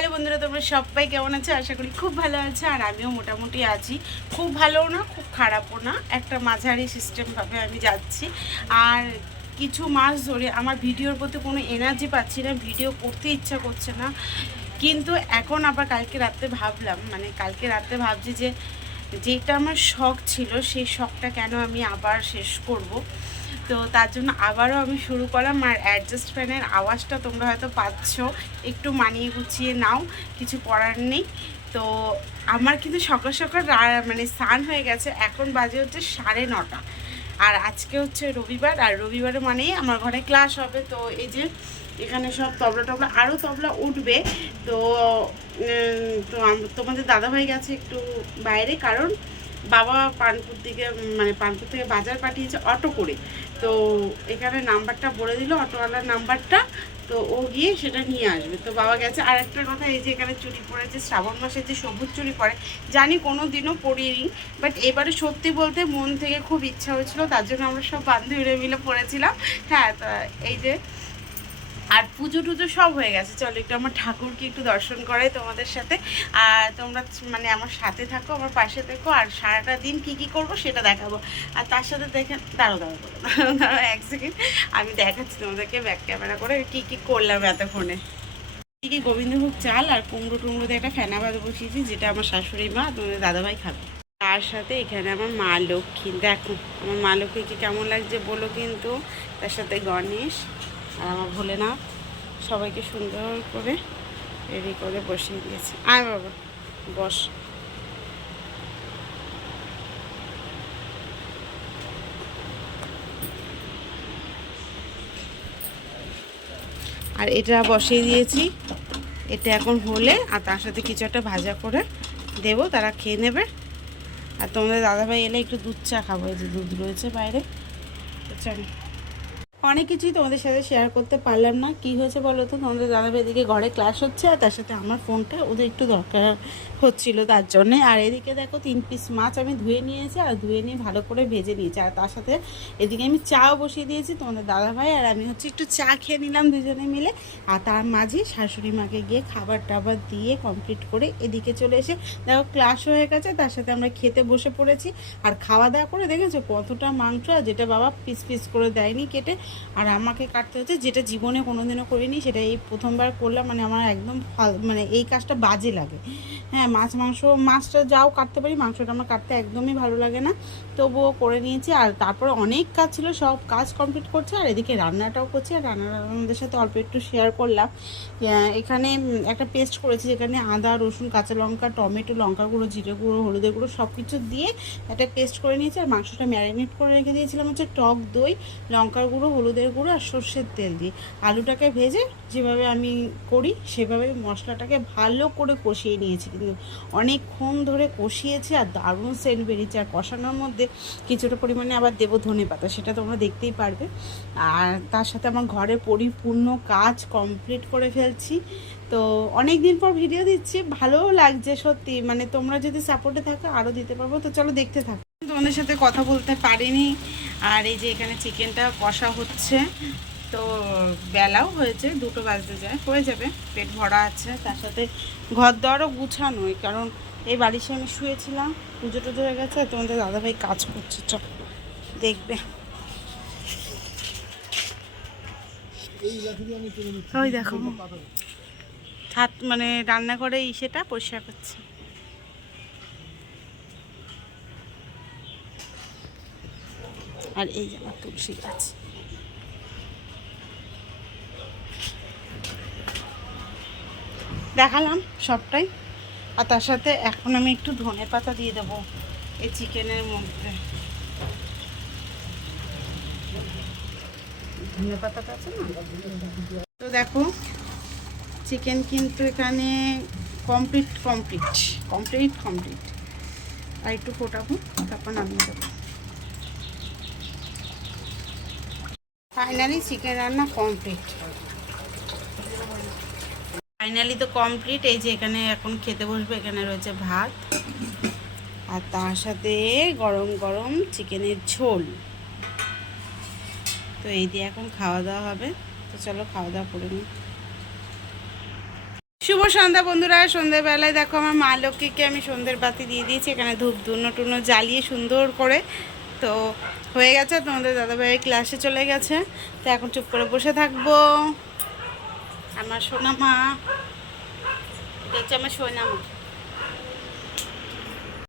Hello বন্ধুরা, তোমরা সবাই কেমন আছো? আশা করি খুব ভালো আছে, আর আমিও মোটামুটি আছি। খুব ভালোও না, খুব খারাপও না। একটা মাঝারি সিস্টেমভাবে আমি যাচ্ছি। আর কিছু মাস ধরে আমার ভিডিওর প্রতি কোনো এনার্জি পাচ্ছি না ভিডিও করতে ইচ্ছা করছে না। কিন্তু এখন আবার কালকে রাত্রে ভাবলাম মানে কালকে রাত্রে ভাবছি যে, যেটা আমার শখ ছিল, সেই শখটা কেন আমি আবার শেষ করব? তো তার জন্য আবারও আমি শুরু করলাম। আর অ্যাডজাস্ট ফ্যানের আওয়াজটা তোমরা হয়তো পাচ্ছ। একটু মানিয়ে গুছিয়ে নাও, কিছু করার নেই। তো আমার কিন্তু সকাল সকাল মানে স্নান হয়ে গেছে। এখন বাজে হচ্ছে সাড়ে নটা। আর আজকে হচ্ছে রবিবার। আর রবিবারে মানেই আমার ঘরে ক্লাস হবে। তো এই যে এখানে সব তবলা টবলা, আরও তবলা উঠবে। তো তো তোমাদের দাদাভাই গেছে একটু বাইরে। কারণ বাবা পানপুর দিকে মানে পানপুর থেকে বাজার পাঠিয়েছে অটো করে। তো এখানে নাম্বারটা বলে দিল, অটোওয়ালার নাম্বারটা। তো ও গিয়ে সেটা নিয়ে আসবে। তো বাবা গেছে। আর একটা কথা, এই যে এখানে চুরি পড়েছে, শ্রাবণ মাসে যে সবুজ চুরি পরে জানি কোনো দিনও পড়িনি বাট এবারে সত্যি বলতে মন থেকে খুব ইচ্ছা হয়েছিল, তার জন্য আমরা সব বান্ধবীরা মিলে পড়েছিলাম। হ্যাঁ তো এই যে আর পুজো টুজো সব হয়ে গেছে। চলো একটু আমার ঠাকুরকে একটু দর্শন করাই তোমাদের সাথে। আর তোমরা মানে আমার সাথে থাকো আমার পাশে থেকো আর সারাটা দিন কি কি করব সেটা দেখাবো। আর তার সাথে দেখে দাঁড়ো দাঁড়ো দাঁড়ো, এক সেকেন্ড আমি দেখাচ্ছি তোমাদেরকে ব্যাক ক্যামেরা করে কি কি করলাম এতক্ষণে। কি গোবিন্দভোগ চাল আর কুমড়ো টুমড়ো দিয়ে একটা ফেনা বাদ বসিয়েছি যেটা আমার শাশুড়ি মা তোমাদের দাদাভাই খাবে। তার সাথে এখানে আমার মা লক্ষ্মী দেখো আমার মা লক্ষ্মীকে কেমন লাগছে বলো কিন্তু। তার সাথে গণেশ আর আমার ভোলেনাথ সবাইকে সুন্দর করে রেডি করে বসিয়ে দিয়েছে। আয় বাবা, বস। আর এটা বসিয়ে দিয়েছি। এটা এখন হলে আর তার সাথে কিছু একটা ভাজা করে দেবো, তারা খেয়ে নেবে। আর তোমাদের দাদাভাই এলে একটু দুধ চা খাব, এই যে দুধ রয়েছে বাইরে। চলো। অনেক কিছুই তোমাদের সাথে শেয়ার করতে পারলাম না। কি হয়েছে বলো তো? তোমাদের দাদাভাই এদিকে ঘরে ক্লাস হচ্ছে আর তার সাথে আমার ফোনটা ওদের একটু দরকার হচ্ছিল তার জন্যে। আর এদিকে দেখো তিন পিস মাছ আমি ধুয়ে নিয়েছি আর ধুয়ে নিয়ে ভালো করে ভেজে নিয়েছি। আর তার সাথে এদিকে আমি চাও বসিয়ে দিয়েছি তোমাদের দাদাভাই আর আমি হচ্ছে একটু চা খেয়ে নিলাম দুজনে মিলে। আর তার মাঝে শাশুড়ি মাকে গিয়ে খাবার টাবার দিয়ে কমপ্লিট করে এদিকে চলে এসে দেখো ক্লাস হয়ে গেছে। তার সাথে আমরা খেতে বসে পড়েছি। আর খাওয়া দাওয়া করে দেখেছ কতটা মাংস আর যেটা বাবা পিস পিস করে দেয়নি কেটে আর আমাকে কাটতে হচ্ছে, যেটা জীবনে কোনোদিনও করিনি, সেটা এই প্রথমবার করলাম মানে আমার একদম মানে এই কাজটা বাজে লাগে। হ্যাঁ মাছ, মাংস, মাছটা যাও কাটতে পারি, মাংসটা আমার কাটতে একদমই ভালো লাগে না। তবুও করে নিয়েছি, আর তারপরে অনেক কাজ ছিল, সব কাজ কমপ্লিট করছে, আর এদিকে রান্নাটাও করছি, আর রান্না রান্নাদের সাথে অল্প একটু শেয়ার করলাম। এখানে একটা পেস্ট করেছি, যেখানে আদা, রসুন, কাঁচা লঙ্কা, টমেটো, লঙ্কা গুঁড়ো, জিরে গুঁড়ো হলুদের গুঁড়ো সব কিছু দিয়ে একটা পেস্ট করে নিয়েছি, আর মাংসটা ম্যারিনেট করে রেখে দিয়েছিলাম হচ্ছে টক দই লঙ্কার গুঁড়ো হলুদের গুঁড়ো আর সর্ষের তেল দিয়ে আলুটাকে ভেজে যেভাবে আমি করি, সেভাবে মশলাটাকে ভালো করে কষিয়ে নিয়েছি। কিন্তু অনেকক্ষণ ধরে কষিয়েছি আর দারুণ সেন্ট বেরিয়েছে। আর কষানোর মধ্যে কিছুটা পরিমাণে আবার দেবো ধনে পাতা, সেটা তোমরা দেখতেই পারবে। আর তার সাথে আমার ঘরে পরিপূর্ণ কাজ কমপ্লিট করে ফেলছি। তো অনেক দিন পর ভিডিও দিচ্ছি, ভালোও লাগছে সত্যি। মানে তোমরা যদি সাপোর্টে থাকো, আরও দিতে পারব। তো চলো দেখতে থাকো। তোমাদের সাথে কথা বলতে পারিনি। আর এই যে এখানে চিকেনটা কষা হচ্ছে, তো বেলাও হয়েছে, দুটো বাজতে যায়, হয়ে যাবে, পেট ভরা আছে, তার সাথে ঘর দরও গুছানোই কারণ এই বাড়িতে আমি শুয়েছিলাম, পুজো টুজো হয়ে গেছে, তোমাদের দাদাভাই কাজ করছে, চল, দেখবে। ওই দেখো। ছাদ মানে রান্না করে ইসেটা পরিষ্কার করছে। আর এই আমার তুলসী গাছ। দেখালাম সবটাই। আর তার সাথে এখন আমি একটু ধনে পাতা দিয়ে দেবো এই চিকেনের মধ্যে। আছে না? তো দেখো, চিকেন কিন্তু এখানে কমপ্লিট কমপ্লিট কমপ্লিট কমপ্লিট আর একটু ফোটাবো, তারপর নামিয়ে দেবো। ফাইনালি চিকেন রান্না কমপ্লিট। ফাইনালি তো কমপ্লিট, এই যে এখানে এখন খেতে বসবে, এখানে রয়েছে ভাত। আর তার সাথে গরম গরম চিকেনের ঝোল। তো এই দিয়ে এখন খাওয়া দাওয়া হবে। তো চলো খাওয়া দাওয়া করে নিই। শুভ সন্ধ্যা বন্ধুরা, সন্ধ্যেবেলায় দেখো আমার মা লক্ষ্মীকে আমি সন্ধ্যের বাতি দিয়ে দিয়েছি, এখানে ধূপ ধুনো টুনো জ্বালিয়ে সুন্দর করে তো হয়ে গেছে, তোমাদের দাদাভাই ক্লাসে চলে গেছে। তো এখন চুপ করে বসে থাকব। আমার সোনামা, এটা হচ্ছে আমার সোনা মা